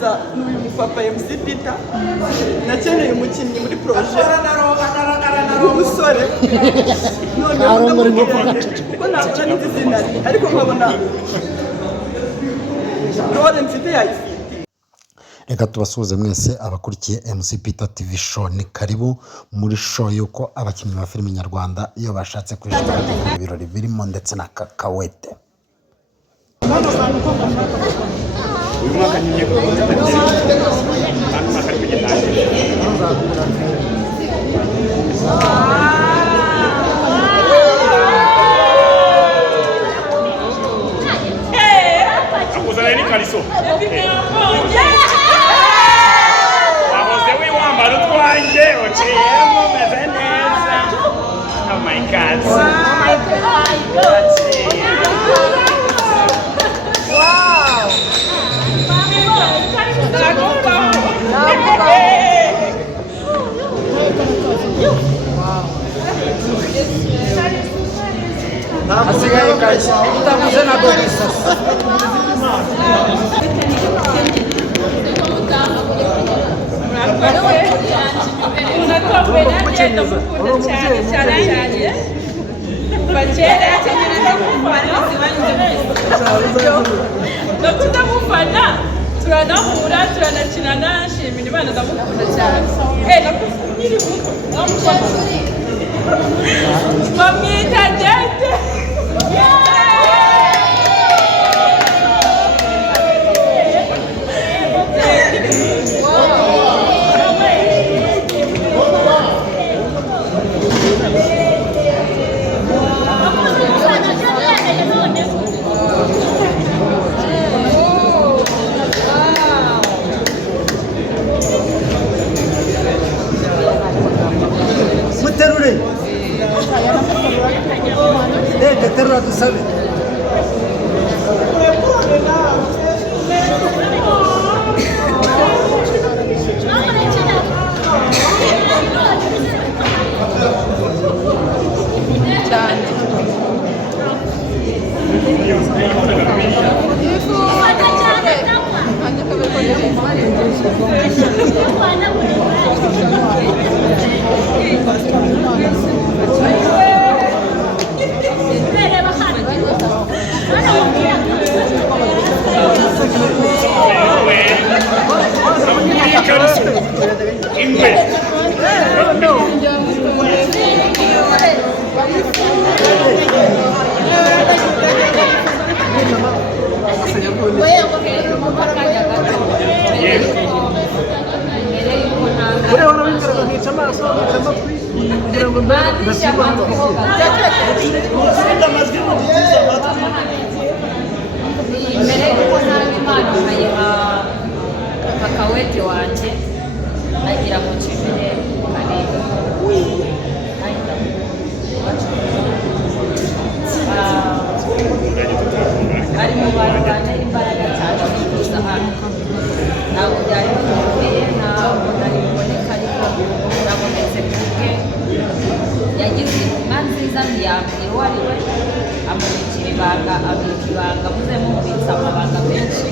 guhuza n'uyu mupapa MC Peter nakeneye umukinnyi muri projet w'umusore ko ntabwo nzi izina ariko nkabona role mfite yayifite. Reka tubasuhuze mwese abakurikiye MC Peter TV show. Ni karibu muri show yuko abakinnyi ba filime nyarwanda iyo bashatse kwishura ibirori birimo ndetse na kakawete. uyu mwaka nyine ko oh my God. Asigaye kaje utamuze na Dorisa ndamufana turanahura turanakinana nshimira Imana ndamukunda cyane nakufanyiri bamwita Dede. muterure terura dusabe kakawete wanje agira mu kibere ari mu bantu bane imbaraga cyane kuza hano ntabwo byari bikomeye ntabwo nari kuboneka ariko nabonetse kuke yagize intumwa nziza ntiyambwira uwo ari we amubikira ibanga abika ibanga muze mumubitsa amabanga menshi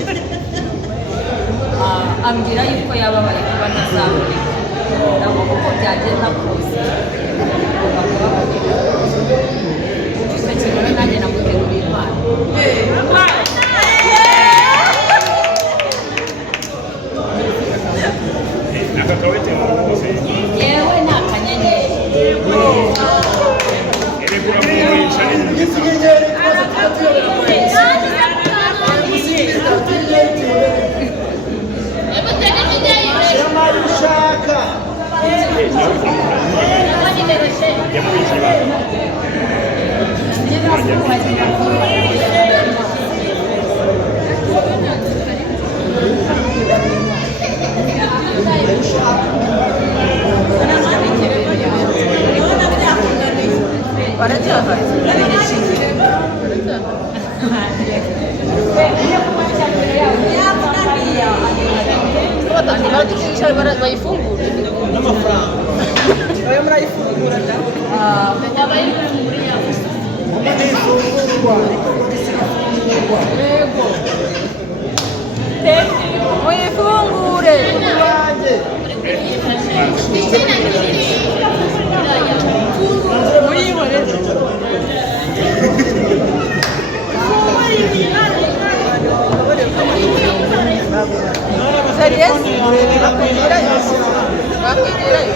ambwira yuko yababaye kuba ntazaboneka ntabwo kuko byagenda kose ugomba kubaboneka icyo kintu nanjye namuteguriye impano yewe ni akanyenyeri bayifungura Oya murayifungura da. Muyifungura Yesu bakwigirayo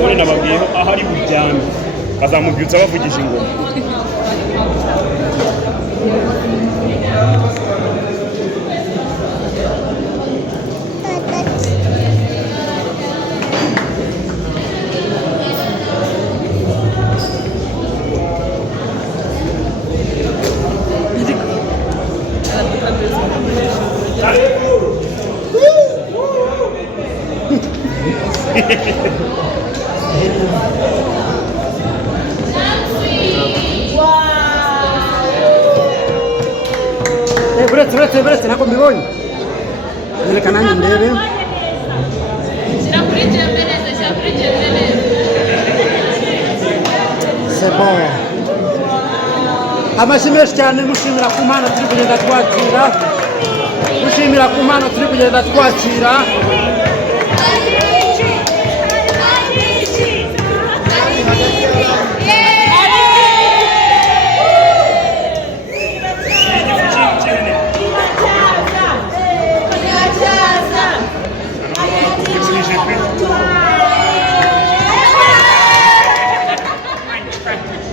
None nababwiyeho ahari buryame bazamubyutsa bavugije ingoma. Buretse ntabwo mbibonye. Reka nanjye ndebe. C'est bon. Amashyi menshi cyane mushimira ku mpano turi kugenda twakira. Mushimira ku mpano turi kugenda twakira.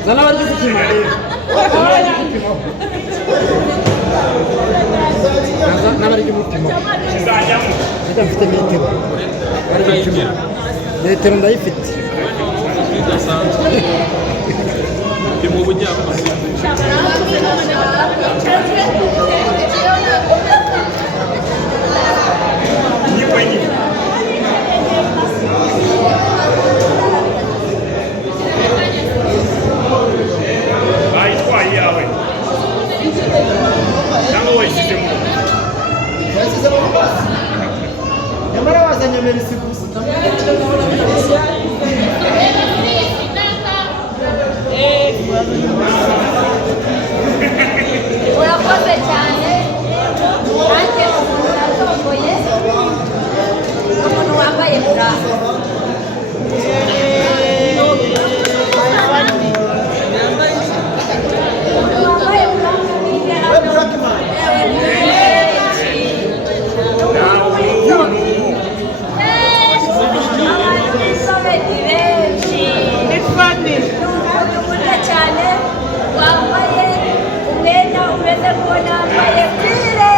Zana bari gupima. Nabari gupima. Reka mfite metero. Bari gupima. Metero ndayifite. Ndi mu bujyamo. Nyamara wazanye merisi gusa. urakoze cyane nanjye uratomboye umuntu wambaye buraha cyane wambaye umwenda umeze nk'uwo yambaye kwire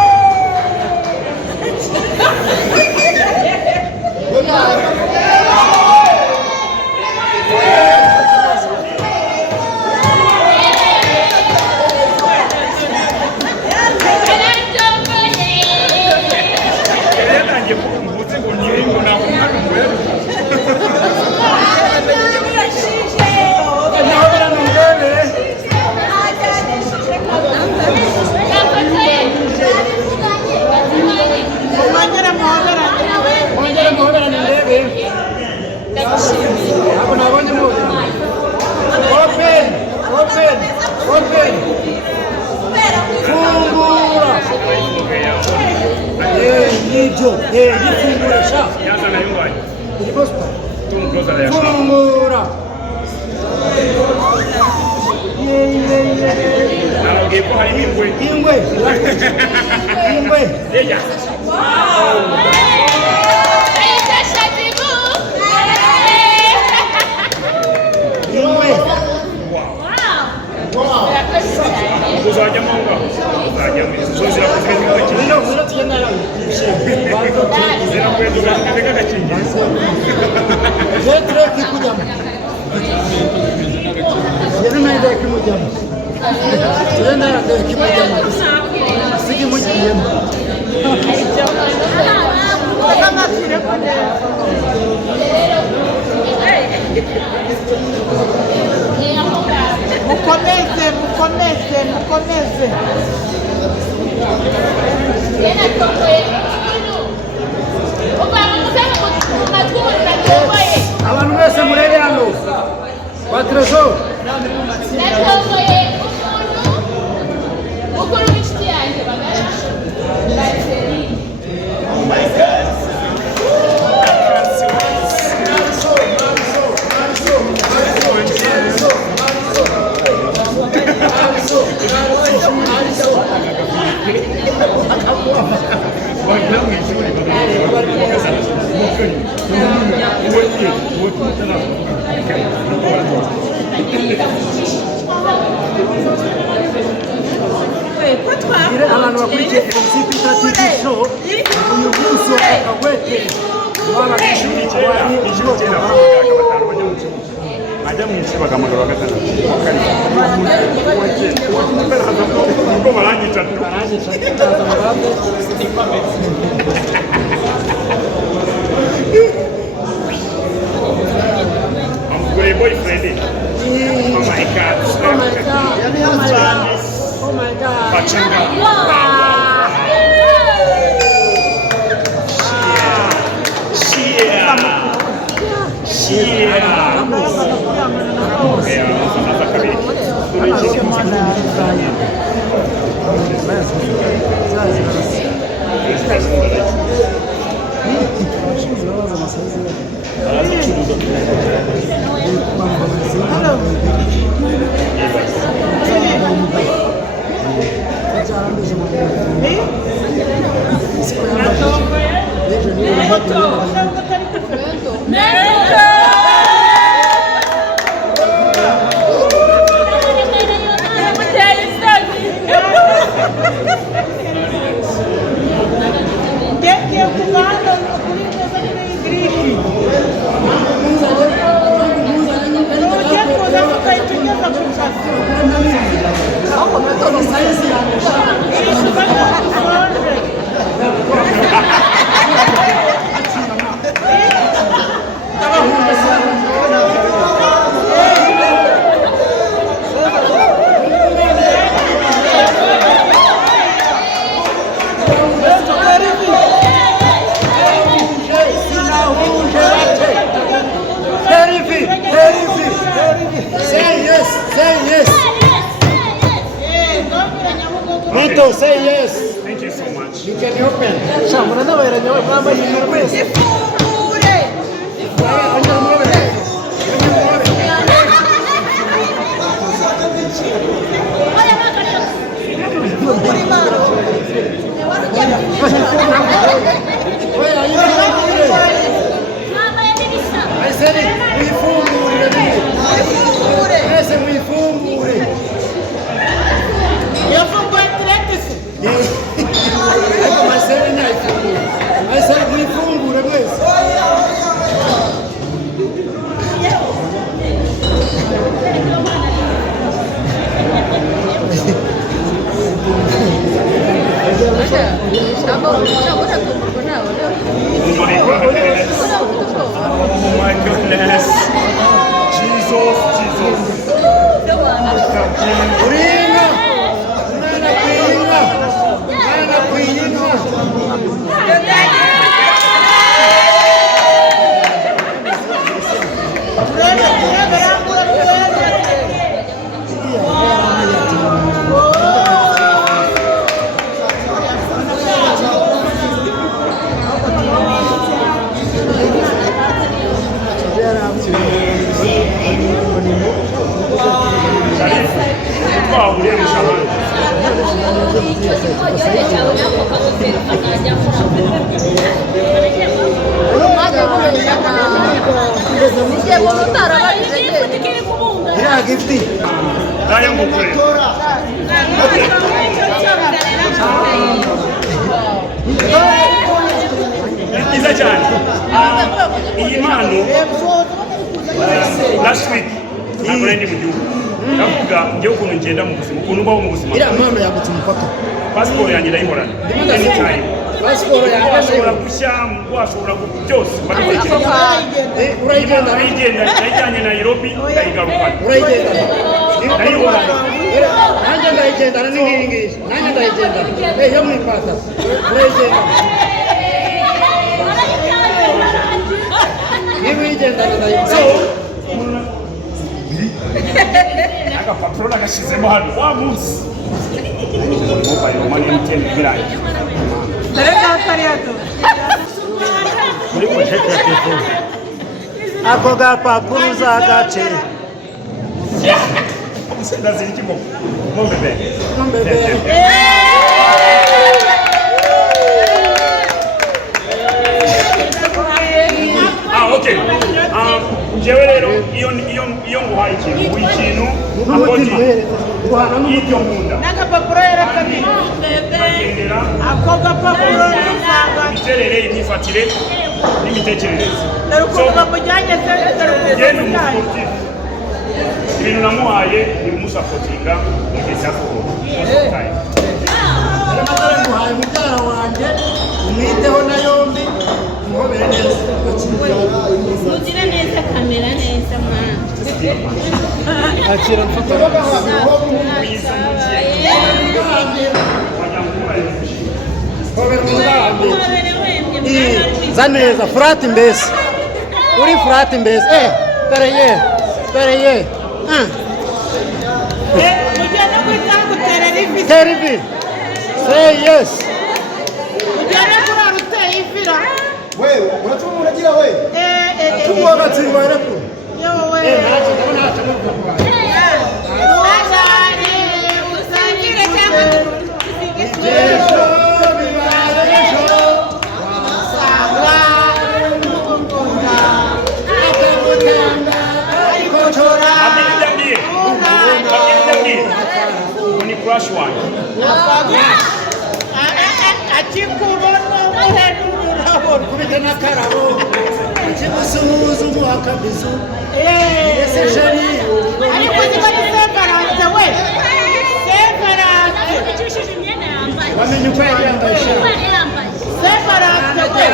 Mukomeze. Abantu bose murebe hano kwa Tresor. Natomboye umuntu mukuru w'inshuti yanjye bagana Marceline. Abantu bakurikiye MCPita TV show uyu munsi wa Kakawete barabishimiye ajya mu isi bagamagara bagatandatu nuko baranyica amugure boyfriend oh my god oh my god Pachanga Mito, say yes. Thank you so much. You can open. Shamura na wera nyawe mama yimurwese. I said it. We Oh my goodness. Jesus, Jesus. Iyi mpano last week ntabwo nari ndi mu gihugu ndavuga njyewe ukuntu ngenda mu buzima ukuntu ubaho mu buzima iriya mpano yagutse umupaka pasiporo yanjye ndayihorana anytime pasiporo yawe washobora gushya washobora byose urayigenda nayijyanye Nairobi ndayigarukana urayigenda ndayihorana nanjye ndayigendana n'ingiyi ngiyi nanjye ndayigendana yo mwipata urayigenda niba uyigendana ndayigendana agapapuro nagashyizemo hano wa munsi mobile money MTN birangiye dore ko atari hato muri poshete ya telefone ako gapapuro uzagace ndazira iki mbebe okay njyewe rero iyo nguhaye ikintu buri kintu y'ibyo nkunda n'agapapuro yerekana bagendera ako gapapuro n'usanga imiterere imyifatire n'imitekerereze dore ukuntu bamujyanye dore ngende ukuntu umusiporutifu ibintu namuhaye bimusapotinga mu gihe cya siporo muhaye mubyara wanjye umwiteho na yombi umuhobere neza mugire neza kamera neza mwana akira mfata hobera umugambi za neza furati mbese uri furati mbese dore ye ugenda kwitangutera ivi terivi say yes ugenda kurara uteye ivira wewe unatuma unagira wewe tuwa gatsindwa rero yewe ntacyo ndabona ntacyo n'ubwo usangire cyangwa jesho bibayejo wasanga umukunda akagutanga ariko chora abindambiye ni crush wanjye akikubona umuhenururabona kubita n'akarabo ikigusuhuza umuhakabizu ese jari ariko ziba ari separate we separate wamenye uko yari yambaye ishati separate we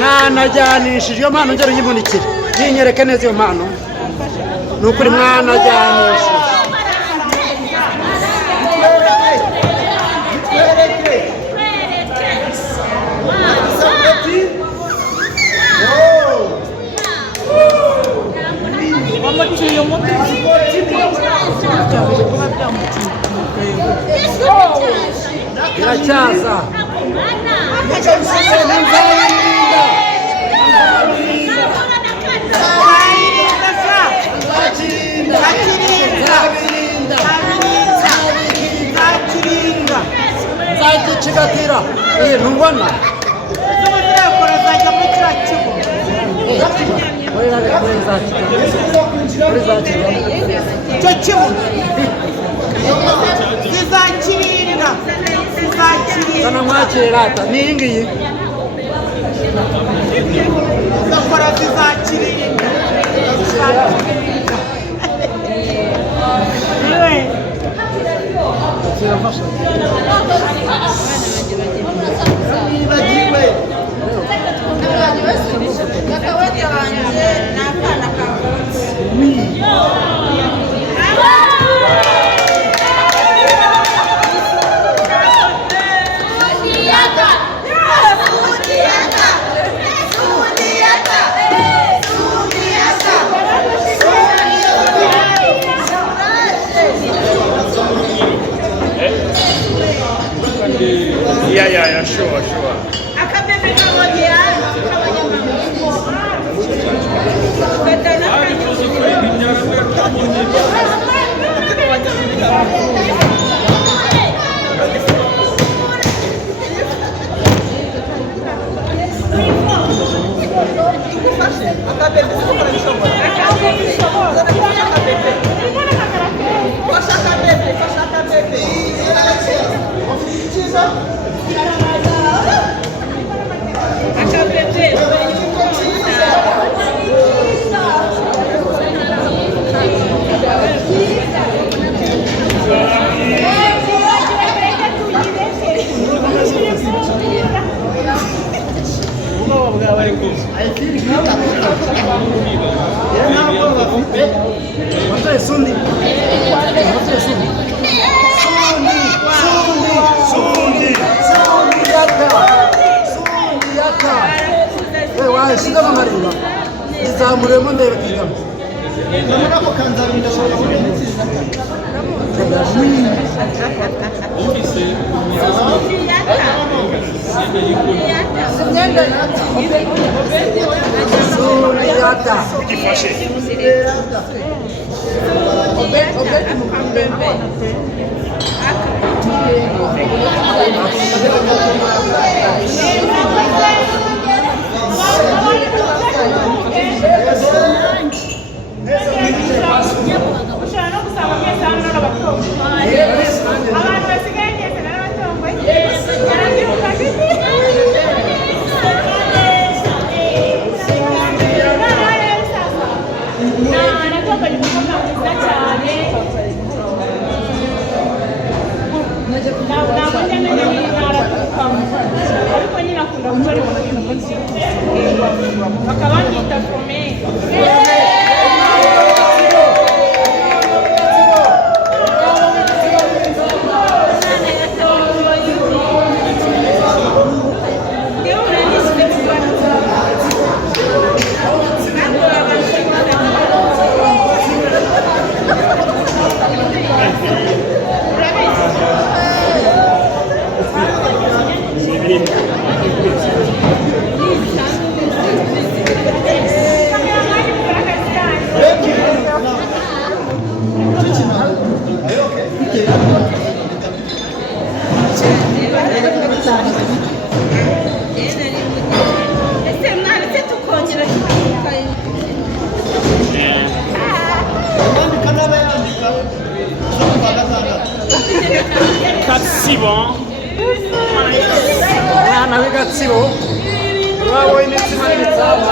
mwanajyanishije iyo mpano ngero uyimunikire yinyereke neza iyo mpano ni ukuri mwanajyanishije wamuciye umutwe biracyaza nzagicigatira iyi ntubona z'umuzirakora zajya muri kiriya kigo icyo kigo zizakirira zana mwakire rata ni iyi ngiyi zagakora zizakirira Yeah, sure. akabebe kamoja Yeah. zamuremo ndebe kigamo Nako kanzabinda Suriata. Gifashe. Katsibo. Mwana w'Gatsibo wawe n'itsima n'ibitabo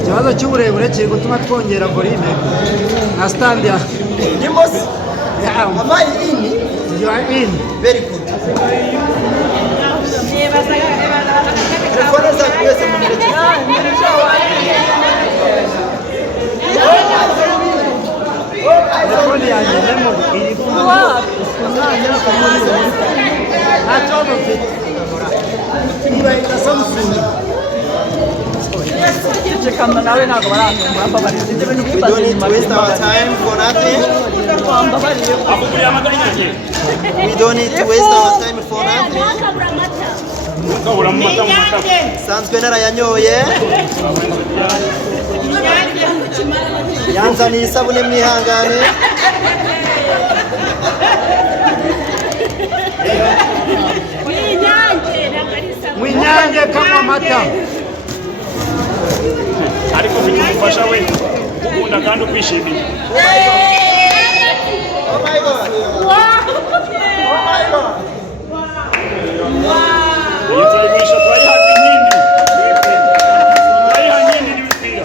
ikibazo cy'uburebure kiri gutuma twongera volume na stand ya Nimos. Am I in? you are in Very good. Telefone za kwese mumereke. telefone yanjye nemo iri kuwa nta kibazo mfite Murahita Samsung. Chekana nawe ntabwo barambara mbabarira ibyo bintu We don't need to waste our time for nothing. akuguriye amata y'inyange We don't need to waste our time for nothing. ukabura mu mata Sanzwe narayanyoye. Yanzaniye isabune mwihangane. Mwinyange kama mata. ariko ufite umufasha we ukunda kandi ukwishimiye Oh my God. iyi turayigurisha turayiha inyindi turayiha inyindi n'ibikwira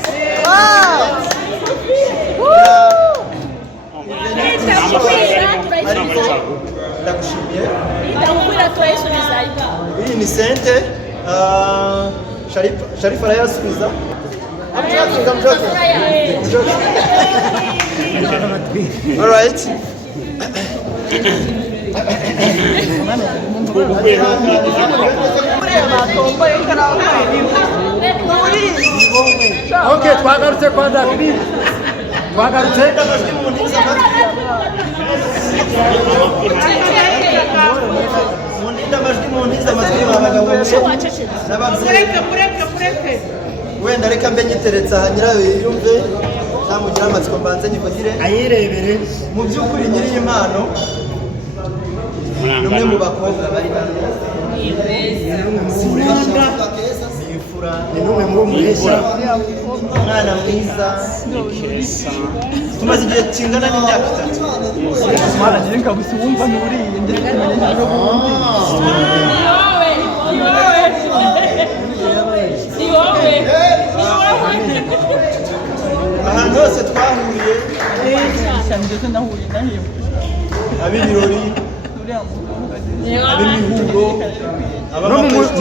Ndagushimiye. Iyi ni sente. Sharifa arayasubiza. I'm joking. All right. Okay, twagarutse kwa David. Twagarutse. Wenda reka mbe nyiteretse aha nyirayo yiyumve cyangwa ugire amatsiko mbanze nyivugire Ayirebere. mu by'ukuri nyiri iyi mpano ni umwe mu bakobwa bari hano Ni numwe mu muresha. umwana mwiza tumaze igihe kingana n'imyaka 3 mwana ngiye nkabusi wumva nuriye ngiye kumenya ejo bundi ahantu hose twahuriye ndetse nahuye nahiwe ab'ibirori ab'imihugo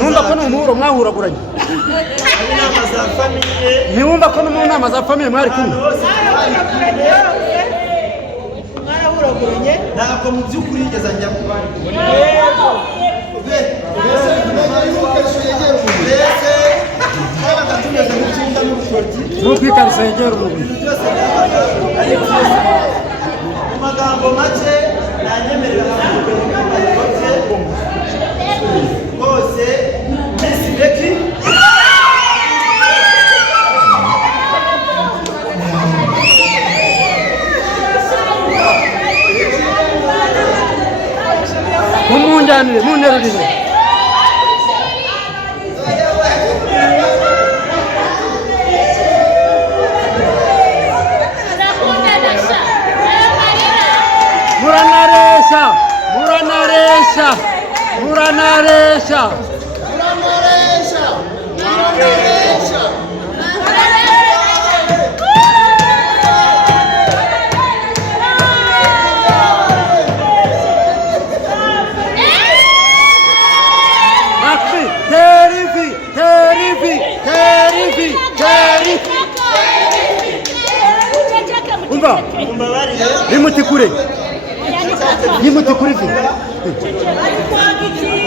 Numva ko n'umuhuro mwahuraguranye. ab'inama za famiye Ntiwumva ko no mu nama za famille mwari kumwe. ntabwo mu by'ukuri yigeze ajya mu bandi mbese twabaga tumeze nk'icyumba n'urutoryi N'ukwikarisa yegera umubiri. byose byabaga ari byiza mu magambo make nanyemerera abayoboke bose Miss Becky Mumunjanire, munterurire. Muranaresha, muranaresha, muranaresha. Makfi, terifi, terifi, terifi, terifi. Umva, mumbabarire nimutikure. Nimutikure vi.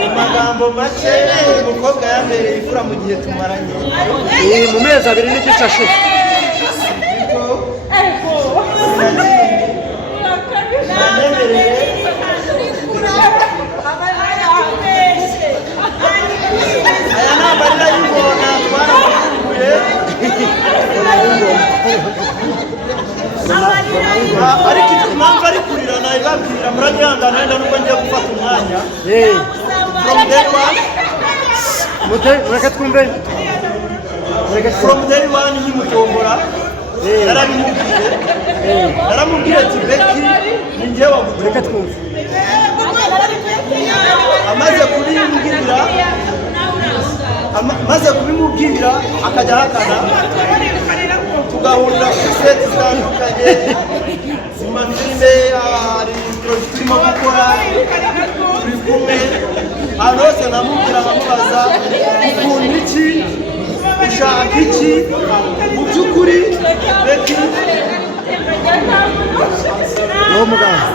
mu magambo make uyu mukobwa yambereye imfura mu gihe tumaranye Mu mezi abiri n'igice ashize. nanyemereye aya ni amarira y'ingona twaramukuye ariko impamvu ari kurira nayibabwira muragihangana wenda nubwo ngiye gufata umwanya from day one Mureke twumve. from day one nkimutombora narabimubwiye naramubwiye ati Becky ni njye Mureke wagutombora twumve. maze kubimubwira akajya ahakana tugahurira kuri seti zitandukanye mu mafilime hari poroje turimo gukora turi kumwe ahantu hose namubwira nkamubaza ukunda iki ushaka iki mu by'ukuri Becky Ni umuganga.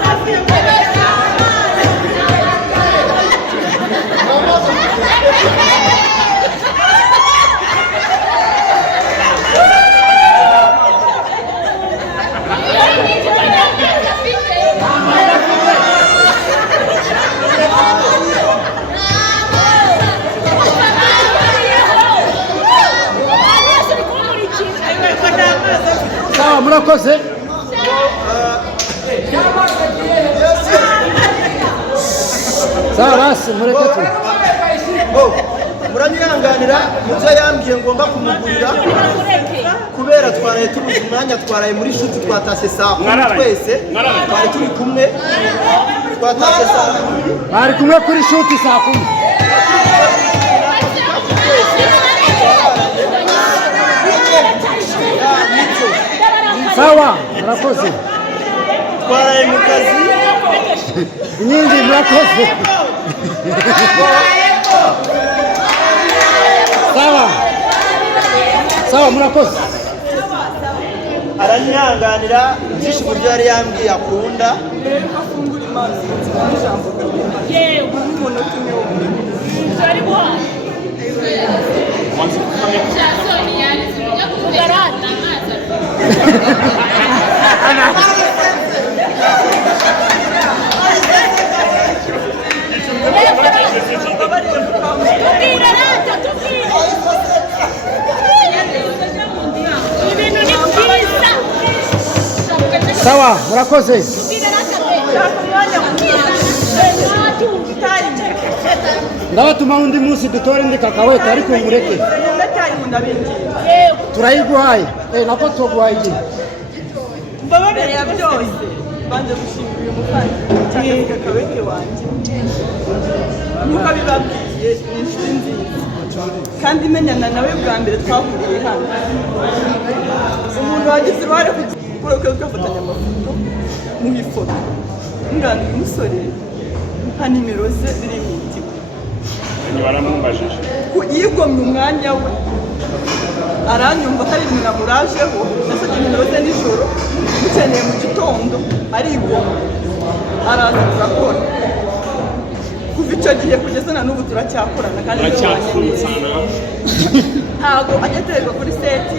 murakoze. Sawa basi mureke tu. Muranyihanganira ibyo yambwiye ngomba kumugurira kubera twaraye tubuze umwanya, twaraye muri shuti, twatashye saa 10 twese, twari turi kumwe, twatashye saa 10. Bari kumwe kuri shuti saa 10. Sawa murakoze. Twaraye mu kazi Nyingi murakoze. Sawa murakoze. Aranyihanganira byinshi mu byo yari yambwiye akunda. afungura amazi n'ijambo yewe n'umunota umwe ari buhari Sawa murakoze. Ndabatuma undi munsi dutore ndi kakaweta ariko mureke. Turayiguhaye. Nako tuguhaye iki? mbababere ya byose banje gushimira uyu muvandimwe kakawete wanjye nk'uko bibabwiye ni inshuti nziza kandi menyana nawe bwa mbere twahuriye hano. Umuntu wagize uruhare kugira ngo twafatanye amafoto mu ifoto nganira umusore nta nimero ze ziri mu itiko baramumbajije yigomye umwanya we aranyumva atari ibintu namurajeho, nasabye nimero ze nijoro mukeneye mu gitondo arigomye araza turakora. Kuva icyo gihe kugeza na n'ubu turacyakorana kandi ntabwo ajya aterwa kuri seti,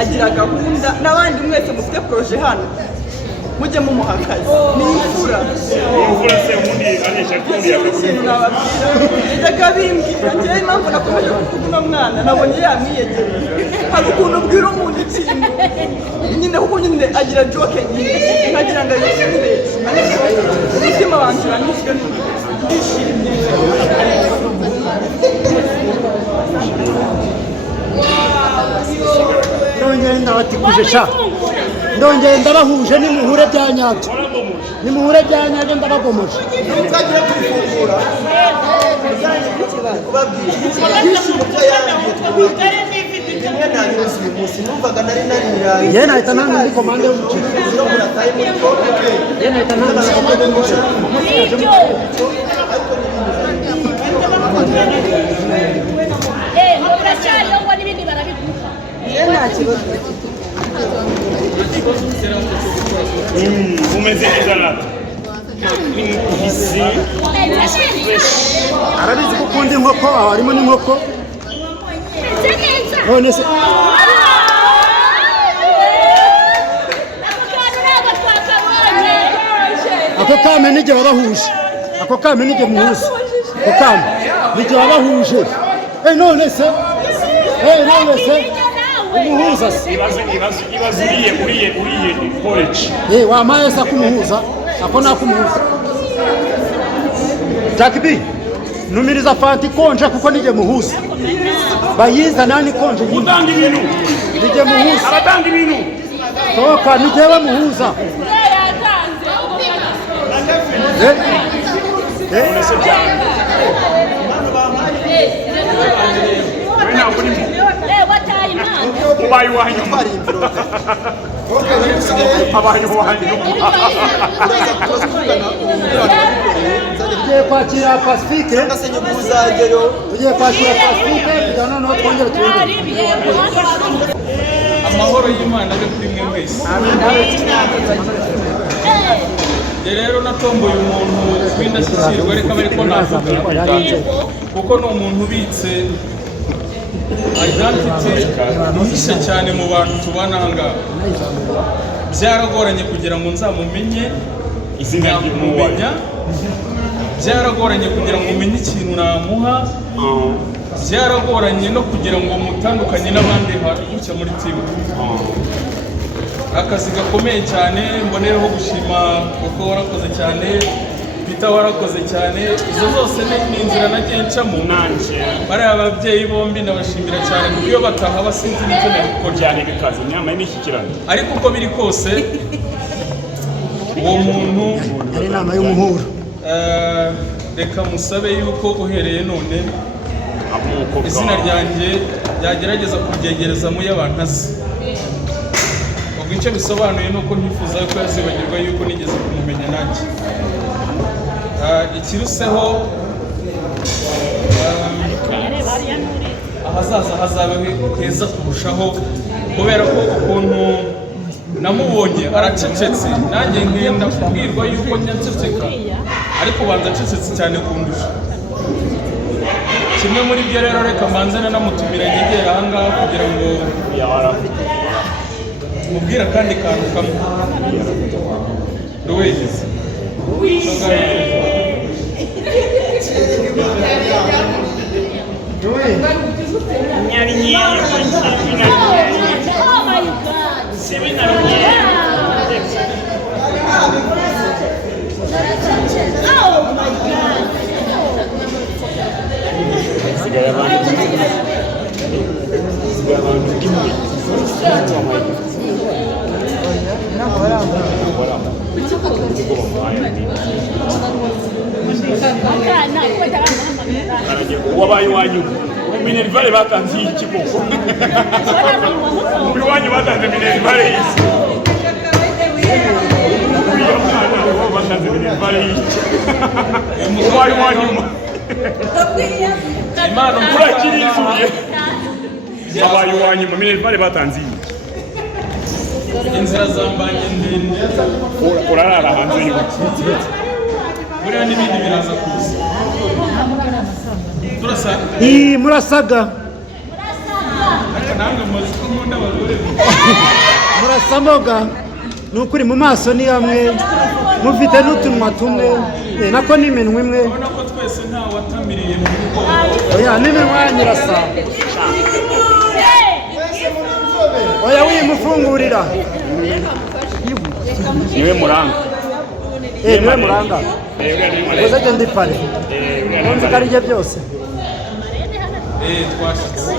agira gahunda. N'abandi mwese mufite poroje hano mujye mumuha akazi, ni imfura. imvura se ubundi anesha kuriya ikintu nababwira yajyaga bimbwira njyewe impamvu nakomeje kuvuga uno mwana nabonye yamwiyegereje. Hari ukuntu ubwira umuntu ikintu nyine kuko nyine agira joke nyinshi nkagira ngo ayishyure, umutima wanjye uranyuzwe ndishimye. Ndongeye ndabatikuje sha. Ndongeye ndabahuje nimuhure bya nyabyo. Nimuhure bya nyabyo ndabagomoje. Ntukagira kwifungura kubabwira byinshi mu byo yambwiye twubwira rimwe na rimwe uyu munsi numvaga nari nariraye. Yena ahita nanga muri komande y'umuceri. no murataye muri konti Yena ahita nanga muri komande y'umuceri. umeze neza rata Arabizi ko ukunda inkoko, aho harimo n'inkoko. None se ako kame nige wabahuje. Ako kame nige muhuza. Ako kame nige wabahuje. None se umuhuza se. ibaze uriye porridge Wamaye sa kumuhuza. Ako nakumuhuza. Jack B, numiriza fanti konje kuko nije muhuza. Bayiza nani konje nyine. utanga ibintu Nije muhuza. abatanga ibintu Toka nije bamuhuza. none se byanga we ntabwo urimo ubaye uwanyuma abaye uwanyuma Tugiye kwakira Pacifique. se nyugu uzajyayo. Tugiye kwakira Pacifique kugira noneho twongere tuyumve. Amahoro y'Imana abe kuri mwe wese. Rero natomboye umuntu w'indashyikirwa reka ariko navuga kuko ni umuntu ubitse identity ihishe cyane mu bantu tubana aha ngaha. Byaragoranye kugira ngo nzamumenye, nzamumenya. Byaragoranye kugira ngo umenye ikintu namuha. Byaragoranye no kugira ngo mutandukanye n'abandi gutya muri timu. akazi gakomeye cyane, mbonereho gushima kuko warakoze cyane, Peter warakoze cyane, izo zose ni inzira nagiye ncamo nanje bariya ababyeyi bombi ndabashimira cyane kuko iyo bataha basinzi n'icyo ko byane bikaze nyama y'ishyikirano, ariko uko biri kose uwo muntu ari inama y'umuhuro. Reka musabe yuko uhereye none izina ryanjye ryagerageza kuryegereza mu y'abantu azi. Ubwo icyo bisobanuye ni uko ntifuza ko yazibagirwa yuko nigeze kumumenya nanjye. Ikiruseho ahazaza hazabe heza kurushaho, kubera ko ukuntu namubonye aracecetse, nanjye ngenda kubwirwa yuko nyaceceka, ariko banza acecetse cyane kundusha. Kimwe muri byo rero reka mbanze namutumira nyegera aha ngaha kugira ngo mubwire akandi kantu kamwe. Ruwegeze wabaye wanyu Minervale batanze iki koko wanyu batanze Minervale y'isi batanze Minervale y'iki wabaye wanyu Imana murakirizuye wabaye wanyu Minervale batanze iki inzira zambanye ndende urarara hanze y'ubuki buriya n'ibindi biraza kuza. Murasaga namwe muzi ko nkunda abagore murasamoga, ni ukuri mu maso ni hamwe, mufite n'utunwa tumwe nako n'iminwa imwe. urabona ko twese nta watamiriye mu rugo. Oya n'iminwa yanyu irasa. Oya wimufungurira. niwe muranga Niwe muranga. Uze genda ipare. Nzi ko ari byo byose. Twashitse